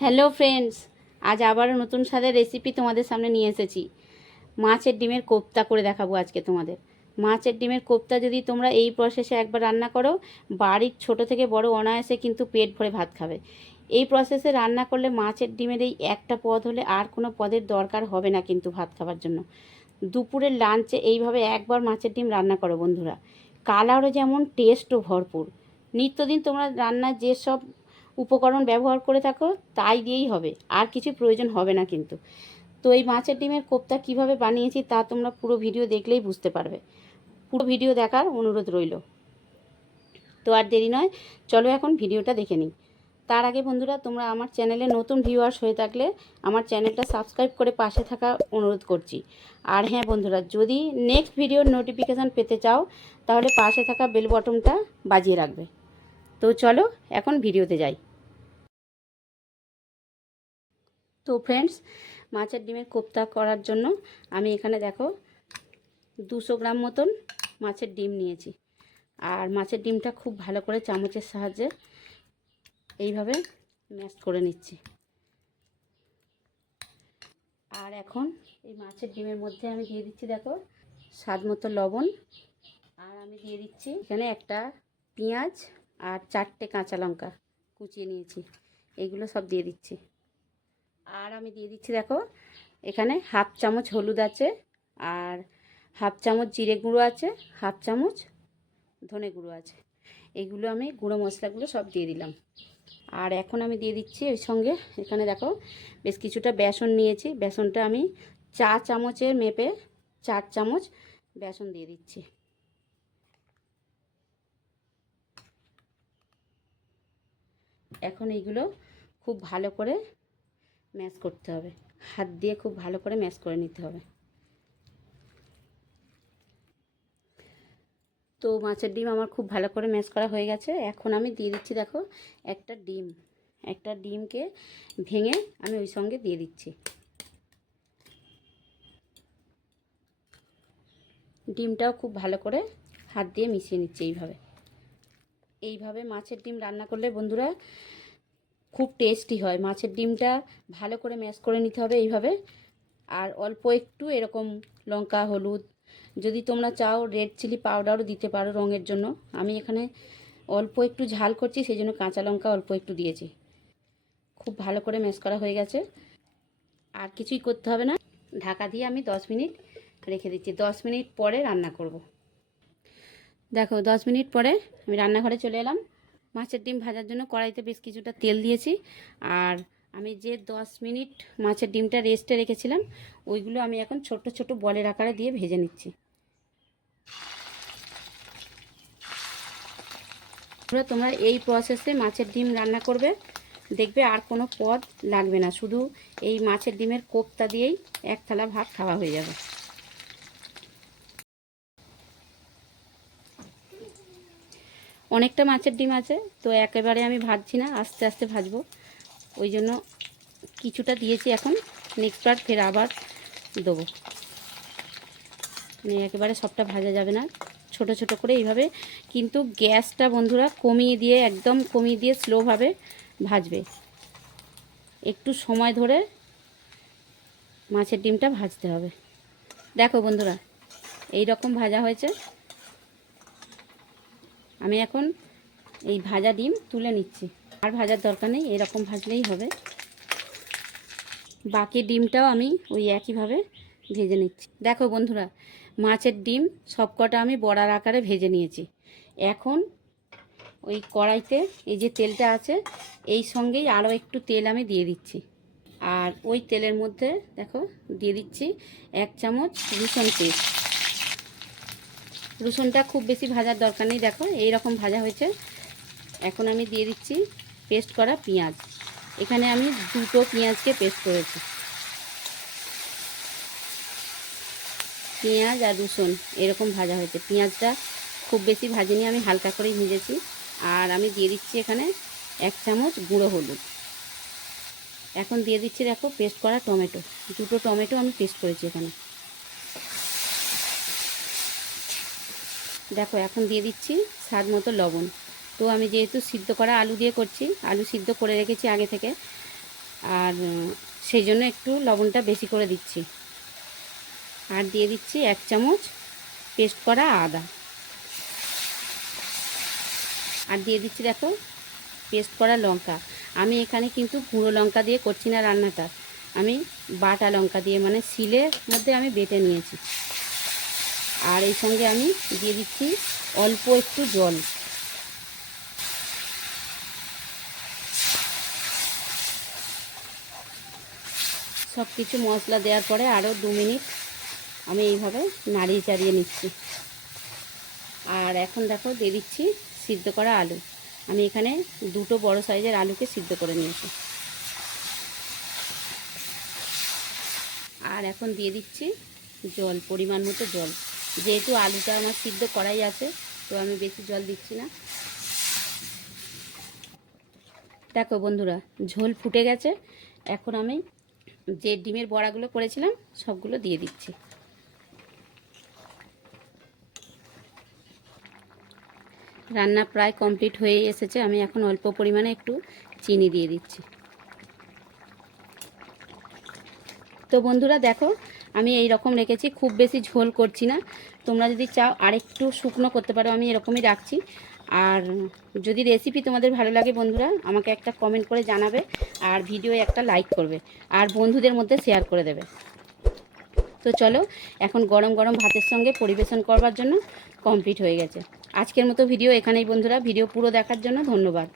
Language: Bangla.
হ্যালো ফ্রেন্ডস, আজ আবারও নতুন স্বাদের রেসিপি তোমাদের সামনে নিয়ে এসেছি। মাছের ডিমের কোপ্তা করে দেখাবো আজকে তোমাদের। মাছের ডিমের কোপ্তা যদি তোমরা এই প্রসেসে একবার রান্না করো, বাড়ির ছোট থেকে বড় অনায়াসে কিন্তু পেট ভরে ভাত খাবে। এই প্রসেসে রান্না করলে মাছের ডিমের এই একটা পদ হলে আর কোনো পদের দরকার হবে না কিন্তু ভাত খাবার জন্য। দুপুরের লাঞ্চে এইভাবে একবার মাছের ডিম রান্না করো বন্ধুরা। কালারও যেমন, টেস্টও ভরপুর। নিত্যদিন তোমরা রান্নার যেসব উপকরণ ব্যবহার করে থাকো তাই দিয়েই হবে, আর কিছু প্রয়োজন হবে না কিন্তু। তো এই মাছের ডিমের কোপ্তা কিভাবে বানিয়েছি তা তোমরা পুরো ভিডিও দেখলেই বুঝতে পারবে। পুরো ভিডিও দেখার অনুরোধ রইল। তো আর দেরি নয়, চলো এখন ভিডিওটা দেখে নিই। তার আগে বন্ধুরা, তোমরা আমার চ্যানেলে নতুন ভিউয়ার্স হয়ে থাকলে আমার চ্যানেলটা সাবস্ক্রাইব করে পাশে থাকা অনুরোধ করছি। আর হ্যাঁ বন্ধুরা, যদি নেক্সট ভিডিওর নোটিফিকেশান পেতে চাও তাহলে পাশে থাকা বেল বটনটা বাজিয়ে রাখবে। তো চলো এখন ভিডিওতে যাই। তো ফ্রেন্ডস, মাছের ডিমের কোপ্তা করার জন্য আমি এখানে দেখো 200 গ্রাম মতন মাছের ডিম নিয়েছি। আর মাছের ডিমটা খুব ভালো করে চামচের সাহায্যে এইভাবে ম্যাশ করে নিচ্ছি। আর এখন এই মাছের ডিমের মধ্যে আমি দিয়ে দিচ্ছি দেখো স্বাদ মতো লবণ। আর আমি দিয়ে দিচ্ছি এখানে একটা পেঁয়াজ আর 4টে কাঁচা লঙ্কা কুচিয়ে নিয়েছি, এইগুলো সব দিয়ে দিচ্ছি। আর আমি দিয়ে দিচ্ছি দেখো এখানে হাফ চামচ হলুদ আছে, আর হাফ চামচ জিরে গুঁড়ো আছে, হাফ চামচ ধনে গুঁড়ো আছে। এগুলো আমি গুঁড়ো মশলাগুলো সব দিয়ে দিলাম। আর এখন আমি দিয়ে দিচ্ছি ওই সঙ্গে এখানে দেখো বেশ কিছুটা বেসন নিয়েছি। বেসনটা আমি 4 চামচের মেপে 4 চামচ বেসন দিয়ে দিচ্ছি। এখন এইগুলো খুব ভালো করে ম্যাশ করতে হবে, হাত দিয়ে খুব ভালো করে ম্যাশ করে নিতে হবে। তো মাছের ডিম আমার খুব ভালো করে ম্যাশ করা হয়ে গেছে। এখন আমি দিয়ে দিচ্ছি দেখো একটা ডিমকে ভেঙে আমি ওই সঙ্গে দিয়ে দিচ্ছি। ডিমটাও খুব ভালো করে হাত দিয়ে মিশিয়ে নিচ্ছি। এইভাবে মাছের ডিম রান্না করলে বন্ধুরা খুব টেস্টি হয়। মাছের ডিমটা ভালো করে ম্যাশ করে নিতে হবে এইভাবে। আর অল্প একটু এরকম লঙ্কা হলুদ, যদি তোমরা চাও রেড চিলি পাউডারও দিতে পারো রঙের জন্য। আমি এখানে অল্প একটু ঝাল করছি সেই জন্য কাঁচা লঙ্কা অল্প একটু দিয়েছি। খুব ভালো করে ম্যাশ করা হয়ে গেছে, আর কিছুই করতে হবে না। ঢাকা দিয়ে আমি 10 মিনিট রেখে দিচ্ছি। 10 মিনিট পরে রান্না করব। দেখো 10 মিনিট পরে আমি রান্নাঘরে চলে এলাম। মাছের ডিম ভাজার জন্য কড়াইতে বেশ কিছুটা তেল দিয়েছি। আর আমি যে 10 মিনিট মাছের ডিমটা রেস্টে রেখেছিলাম ওইগুলো আমি এখন ছোট ছোট বলের আকারে দিয়ে ভেজে নিচ্ছি। তোমরা এই প্রসেসে মাছের ডিম রান্না করবে, দেখবে আর কোনো পদ লাগবে না, শুধু এই মাছের ডিমের কোপ্তা দিয়েই এক থালা ভাত খাওয়া হয়ে যাবে। অনেকটা মাছের ডিম আছে তো একেবারে আমি ভাজছি না, আস্তে আস্তে ভাজবো, ওই জন্য কিছুটা দিয়েছি। এখন নেক্সট বার ফের আবার দেবো, একেবারে সবটা ভাজা যাবে না, ছোট ছোট করে এইভাবে। কিন্তু গ্যাসটা বন্ধুরা কমিয়ে দিয়ে, একদম কমিয়ে দিয়ে স্লোভাবে ভাজবে। একটু সময় ধরে মাছের ডিমটা ভাজতে হবে। দেখো বন্ধুরা এই রকম ভাজা হয়েছে। আমি এখন এই ভাজা ডিম তুলে নিচ্ছি, আর ভাজার দরকার নেই, এরকম ভাজলেই হবে। বাকি ডিমটাও আমি ওই একইভাবে ভেজে নিচ্ছি। দেখো বন্ধুরা মাছের ডিম সবকটা আমি বড়ার আকারে ভেজে নিয়েছি। এখন ওই কড়াইতে এই যে তেলটা আছে এই সঙ্গেই আরও একটু তেল আমি দিয়ে দিচ্ছি। আর ওই তেলের মধ্যে দেখো দিয়ে দিচ্ছি 1 চামচ রসুন পেস্ট। রসুনটা খুব বেশি ভাজার দরকার নেই, দেখো এই রকম ভাজা হয়েছে। এখন আমি দিয়ে দিচ্ছি পেস্ট করা পেঁয়াজ। এখানে আমি 2টো পেঁয়াজকে পেস্ট করেছি। পেঁয়াজ আর রসুন এরকম ভাজা হয়েছে, পেঁয়াজটা খুব বেশি ভাজিনি, আমি হালকা করেই ভেজেছি। আর আমি দিয়ে দিচ্ছি এখানে 1 চামচ গুঁড়ো হলুদ। এখন দিয়ে দিচ্ছি দেখো পেস্ট করা টমেটো, 2টো টমেটো আমি পেস্ট করেছি এখানে। দেখো এখন দিয়ে দিচ্ছি স্বাদ মতো লবণ। তো আমি যেহেতু সিদ্ধ করা আলু দিয়ে করছি, আলু সিদ্ধ করে রেখেছি আগে থেকে, আর সেই জন্য একটু লবণটা বেশি করে দিচ্ছি। আর দিয়ে দিচ্ছি 1 চামচ পেস্ট করা আদা। আর দিয়ে দিচ্ছি দেখো পেস্ট করা লঙ্কা। আমি এখানে কিন্তু গুঁড়ো লঙ্কা দিয়ে করছি না রান্নাটা, আমি বাটা লঙ্কা দিয়ে মানে শিলের মধ্যে আমি বেটে নিয়েছি। আর এই সঙ্গে আমি দিয়ে দিচ্ছি অল্প একটু জল। সব কিছু মশলা দেওয়ার পরে আরও 2 মিনিট আমি এইভাবে নাড়িয়ে চাড়িয়ে নিচ্ছি। আর এখন দেখো দিয়ে দিচ্ছি সিদ্ধ করা আলু। আমি এখানে 2টো বড় সাইজের আলুকে সিদ্ধ করে নিয়েছি। আর এখন দিয়ে দিচ্ছি জল, পরিমাণ মতো জল। যেহেতু আলুটা আমার সিদ্ধ করাই আছে, তো আমি বেশি জল দিচ্ছি না। দেখো বন্ধুরা, ঝোল ফুটে গেছে। এখন আমি যে ডিমের বড়াগুলো করেছিলাম সবগুলো দিয়ে দিচ্ছি। রান্না প্রায় কমপ্লিট হয়ে এসেছে। আমি এখন অল্প পরিমাণে একটু চিনি দিয়ে দিচ্ছি। তো বন্ধুরা দেখো, আমি এই রকম রেখেছি, খুব বেশি ঝোল করছি না। তোমরা যদি চাও আরেকটু শুকনো করতে পারো, আমি এরকমই রাখছি। আর যদি রেসিপি তোমাদের ভালো লাগে বন্ধুরা, আমাকে একটা কমেন্ট করে জানাবে, আর ভিডিও একটা লাইক করবে, আর বন্ধুদের মধ্যে শেয়ার করে দেবে। তো চলো, এখন গরম গরম ভাতের সঙ্গে পরিবেশন করবার জন্য কমপ্লিট হয়ে গেছে। আজকের মতো ভিডিও এখানেই বন্ধুরা। ভিডিও পুরো দেখার জন্য ধন্যবাদ।